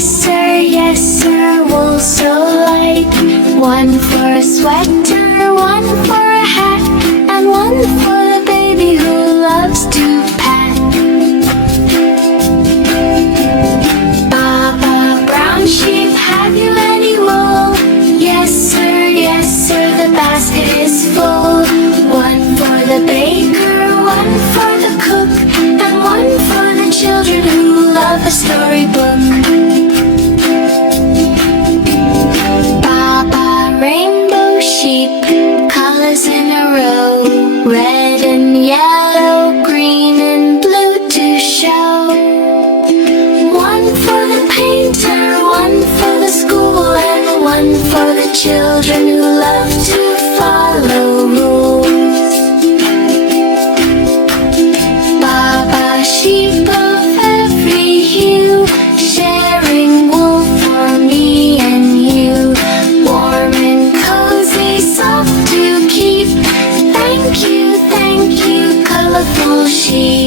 yes sir, wool so light. One for a sweater, one for a hat, and one for the baby who loves to pat. Baa Baa brown sheep, have you any wool? Yes sir, the basket is full. One for the baker, one for the cook, and one for the children who love a storybook. Baa Baa rainbow sheep, colors in a row, red and yellow, green and blue to show. One for the painter, one for the school, and one for the children who love to follow rules. Baa Baa sheep of every hue, sharing wool for me and you. Warm and cozy, soft to keep. Thank you, colorful sheep.